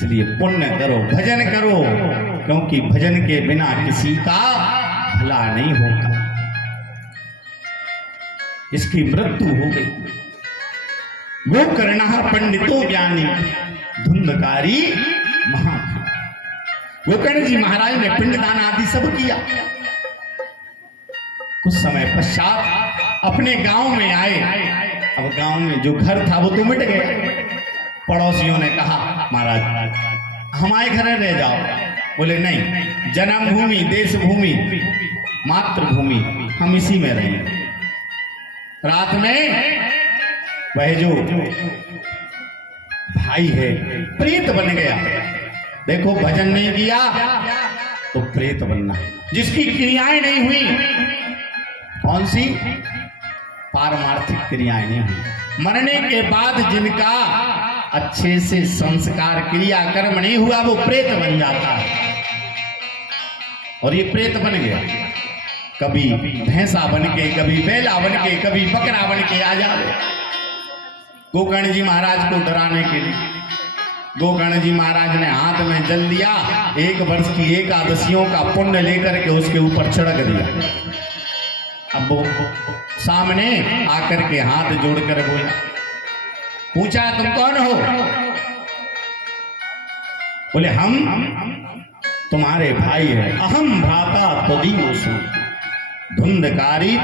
इसलिए पुण्य करो, भजन करो, क्योंकि भजन के बिना किसी का भला नहीं होगा। इसकी मृत्यु हो गई। गोकर्णः पंडितो ज्ञानी धुंधकारी महाभाग। गोकर्ण जी महाराज ने पिंडदान आदि सब किया। कुछ समय पश्चात अपने गांव में आए। अब गांव में जो घर था वो तो मिट गया। पड़ोसियों ने कहा महाराज हमारे घर रह जाओ। बोले नहीं, जन्मभूमि, देश भूमि, मातृभूमि, हम इसी में रहेंगे। रात में वह जो भाई है प्रेत बन गया। देखो भजन नहीं किया तो प्रेत बनना। जिसकी क्रियाएं नहीं हुई, कौन सी? पारमार्थिक क्रियाएं नहीं हुई। मरने के बाद जिनका अच्छे से संस्कार क्रिया कर्म नहीं हुआ वो प्रेत बन जाता है। और ये प्रेत बन गया। कभी भैंसा बन के, कभी बैला बन के, कभी बकरा बन के आ जाए। गोकर्ण जी महाराज को डराने के लिए गोकर्ण जी महाराज ने हाथ में जल लिया। 1 वर्ष की एकादशियों का पुण्य लेकर के उसके ऊपर छिड़क दिया। अब वो सामने आकर के हाथ जोड़कर बोला, पूछा तुम कौन हो? बोले हम तुम्हारे भाई हैं। अहम भ्राता त्वदीयोऽसि धुंधकारी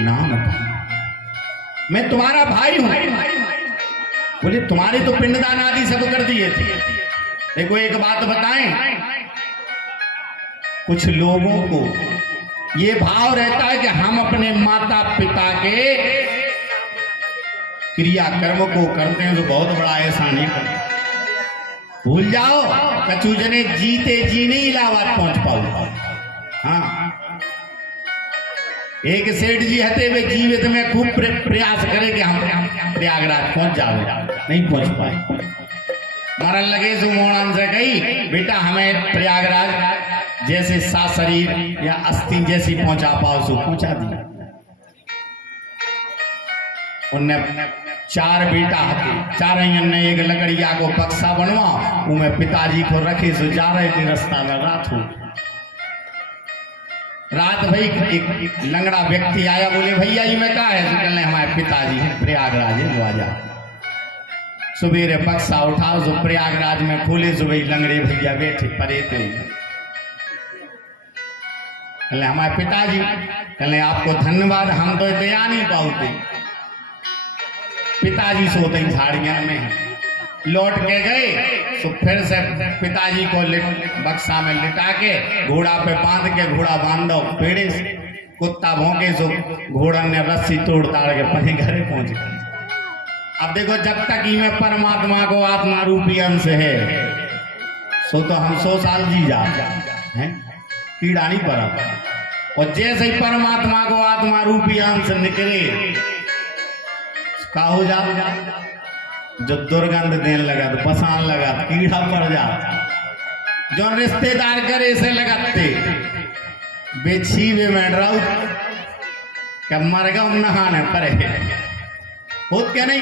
नाम। मैं तुम्हारा भाई हूं। बोले तुम्हारे तो पिंडदान आदि सब कर दिए थे। देखो एक बात बताएं, कुछ लोगों को ये भाव रहता है कि हम अपने माता पिता के क्रिया कर्म को करते हैं तो बहुत बड़ा ऐसा नहीं करते। भूल जाओ, कछु जने जीते जी नहीं इलाहाबाद पहुंच पाओ। हाँ, एक सेठ जी हते हुए जीवित में खूब प्रयास करे कि हम प्रयागराज पहुंच जाओ, नहीं पहुंच पाए। मरन लगे सो मोहन से कही, बेटा हमें प्रयागराज जैसे सा शरीर या अस्थि जैसी पहुंचा पाओ सो पहुंचा दिया। उनने 4 बेटा हते, 4 ने एक लकड़िया को बक्सा बनवा, उनमें पिताजी को रखे सो जा रहे थे। रास्ता में रात हो। रात भाई एक लंगड़ा व्यक्ति आया। बोले भैया ये मैं कहा है? तो कहने हमारे पिताजी हैं प्रयागराज है, आ जा। सुबेरे बक्सा उठाओ सो प्रयागराज में खोले सो भाई लंगड़े भैया बैठे परे थे। कहले हमारे पिताजी। कहले आपको धन्यवाद, हम तो दया नहीं पाते। पिताजी सोते ही झाड़ियां में। लौट के गए तो फिर से पिताजी को बक्सा में लिटा के घोड़ा पे बांध के, घोड़ा बांधो पेड़े से, कुत्ता भौंके सो घोड़ा ने रस्सी तोड़ ताड़ के अपने घरे पहुंच गए। अब देखो जब तक इनमें परमात्मा को आत्मा रूपी अंश है सो तो हम 100 साल जी जा हैं, कीड़ा नहीं पड़ा। और जैसे ही परमात्मा को आत्मा रूपी अंश निकले का हो जा, जो दुर्गंध देने लगा तो पसान लगा तो कीड़ा पड़ जा। जो रिश्तेदार करे से लगाते बेछीवे में डराऊ क्या मर गया नहाने परे होत क्या नहीं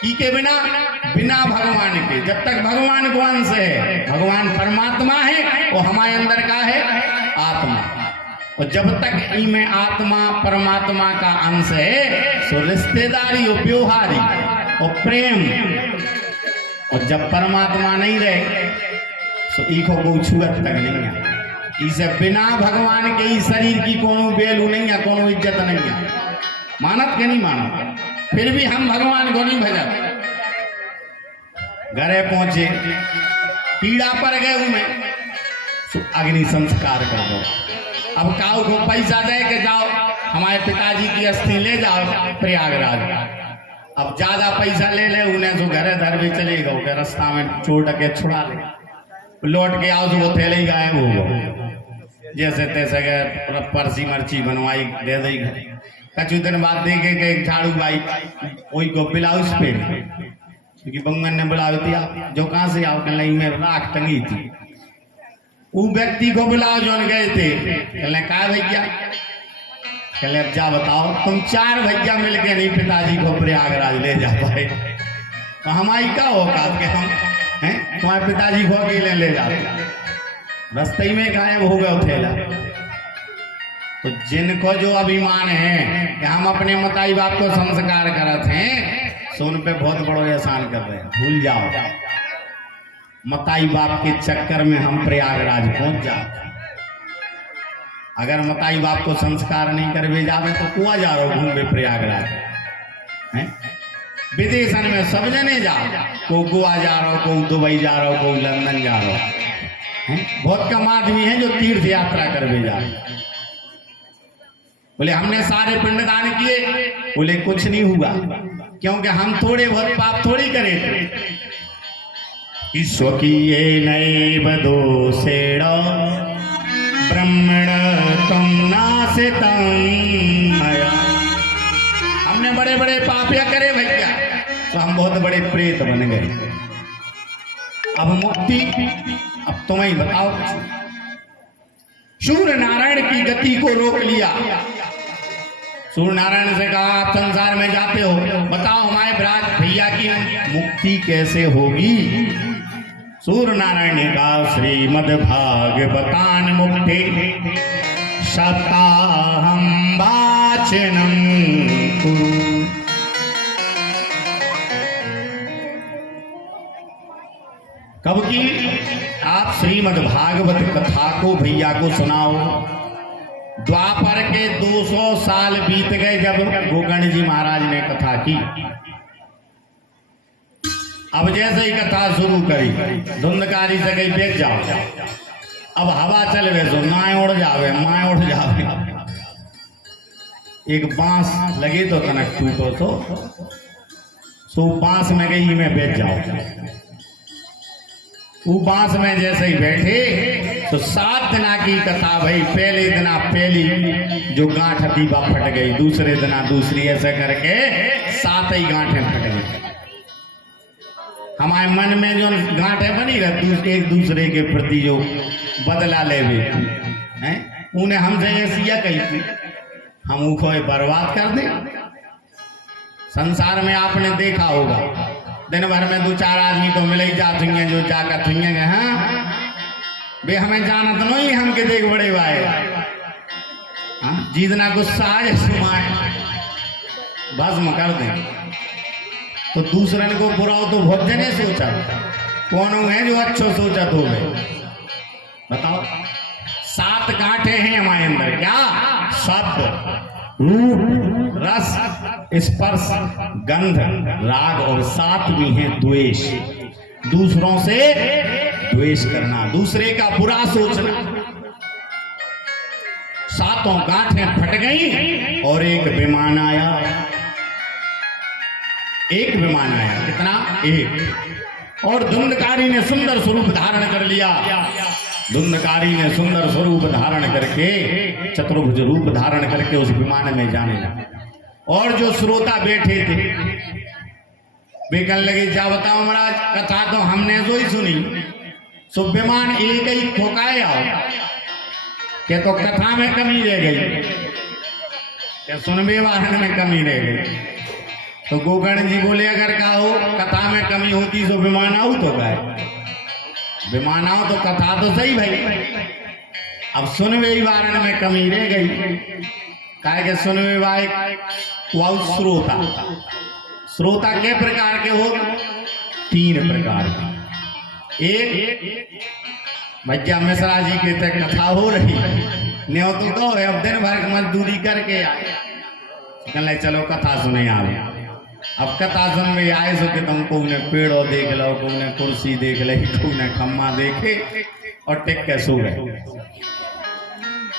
की के बिना भगवान के। जब तक भगवान को अंश है, भगवान परमात्मा है, वो हमारे अंदर का है आत्मा। और जब तक इनमें आत्मा परमात्मा का अंश है सो रिश्तेदारी और व्यवहारी और प्रेम। और जब परमात्मा नहीं रहे तो ईखो को छुअत तक नहीं है। इसे बिना भगवान के ही शरीर की कोनो वैल्यू नहीं है, कोनो इज्जत नहीं है। मानत के नहीं मानत, फिर भी हम भगवान को नहीं भजत। घरे पहुंचे, कीड़ा पड़ गए उनमें, तो अग्नि संस्कार कर दो। अब काऊ को पैसा दे के जाओ, हमारे पिताजी की अस्थि ले जाओ प्रयागराज। अब ज्यादा पैसा ले ले उन्हें तो घरे धर भी चले गए, रास्ता में छोड़ के छुड़ा ले। लौट के आओ तो वो थैले ही गायब हो गए। जैसे तैसे गए पर्ची मर्ची बनवाई दे दी। कछु दिन बाद देखे कि एक झाड़ू बाई वही को ब्लाउज पे, क्योंकि बंगन ने बुला दिया जो कहाँ से आओ, कहने में राख टंगी थी। वो व्यक्ति को बुलाओ जो गए थे, कहने कहा भैया, कहले अब जा बताओ तुम 4 भैया मिलके नहीं पिताजी को प्रयागराज ले जा पाए तो हमारी क्या औकात के हम हैं? तुम्हारे पिताजी को अकेले ले जाते, रास्ते में गायब हो गए थैला। तो जिनको जो अभिमान है कि हम अपने मताई बाप को संस्कार करते हैं, सो उन पे बहुत बड़ो एहसान कर रहे हैं। भूल जाओ, मताई बाप के चक्कर में हम प्रयागराज पहुंच जाते। अगर मताई बाप को संस्कार नहीं करवे जावे तो कुआ जा रहो घूमे प्रयागराज हैं। विदेशन में सब जने जाओ, को गोवा जा रहा हो, को दुबई जा रहा हो, को लंदन जा रहा हो। बहुत कम आदमी है जो तीर्थ यात्रा करवे जा रहे। बोले हमने सारे पिंडदान किए, बोले कुछ नहीं हुआ, क्योंकि हम थोड़े बहुत पाप थोड़ी करे थे। स्वकीये नैव दोषेण ब्रह्मण तुम नासितं मया। हमने बड़े बड़े पाप या करे भैया, तो हम बहुत बड़े प्रेत बन गए। अब मुक्ति, अब तुम ही बताओ। सूर्य नारायण की गति को रोक लिया। सूर्य नारायण से कहा आप संसार में जाते हो, बताओ हमारे ब्राज भैया की मुक्ति कैसे होगी। सूर्य नारायण ने कहा श्रीमद् भागवतान मुक्ति सताहं वाचनम कुरु। कब की? आप श्रीमद् भागवत कथा को भैया को सुनाओ। द्वापर के 200 साल बीत गए जब गोकर्ण जी महाराज ने कथा की। अब जैसे ही कथा शुरू करी, धुंधकारी से गई बेच जाओ। अब हवा चलवे तो नाय उड़ जावे, माए उड़ जावे। एक बांस लगे तो कनक टूटो तो बांस में गई में बेच जाओ। वो बांस में जैसे ही बैठे तो 7 दिना की कथा भाई। पहले दिना पहली जो गांठ थी वह फट गई, दूसरे दिना दूसरी, ऐसे करके 7 ही गांठें फट गई। हमारे मन में जो गांठें बनी रहती एक दूसरे के प्रति जो बदला ले हैं, उन्हें हमसे ऐसी कही थी हम उनको बर्बाद कर दे। संसार में आपने देखा होगा दिन भर में 2-4 आदमी तो मिले ही जाते हैं जो जाकर थुएंगे। हाँ बे हमें जाना तो नहीं, हम के देख बड़े भाई। हाँ जितना गुस्सा है सुमाए भस्म कर दे। तो दूसरे को बुरा हो तो बहुत जने सोचा, कौन है जो अच्छा सोचा तो बताओ। 7 गांठे हैं हमारे अंदर, क्या? शब्द, रूप, रस, स्पर्श, गंध, राग, और 7वीं है द्वेष। दूसरों से द्वेष करना, दूसरे का बुरा सोचना। 7 गांठें फट गई और एक विमान आया। एक विमान आया, कितना? एक। और धुंधकारी ने सुंदर स्वरूप धारण कर लिया। धुंधकारी ने सुंदर स्वरूप धारण करके, चतुर्भुज रूप धारण करके उस विमान में जाने लगा। और जो श्रोता बैठे थे वे कहने लगे जा बताओ महाराज, कथा तो हमने जो ही सुनी, सो विमान एक ही ठोकाए आओ क्या? तो कथा में कमी रह गई क्या? सुनवे वाहन में कमी रह गई। तो गोकर्ण जी बोले अगर कहो कथा में कमी होती तो विमान आओ तो गए, विमान आओ तो कथा तो सही भाई। अब सुनवे वारण में कमी रह गई। कहे के सुनवे वाह श्रोता। श्रोता के प्रकार के हो? 3 प्रकार के। एक भैया मिश्रा जी के तक कथा हो रही, न्यो तो कहो अब दिन भर मजदूरी करके आए, कहने चलो कथा सुने आवे। अब कथा सुन में आए सो कि तुमको ने पेड़ों देख लो, को ने कुर्सी देख ली, को ने खम्मा देखे और टिक के सो गए।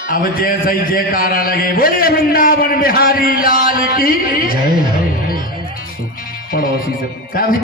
अब जैसे ही जयकारा लगे बोले वृंदावन बिहारी लाल की जय। पड़ोसी से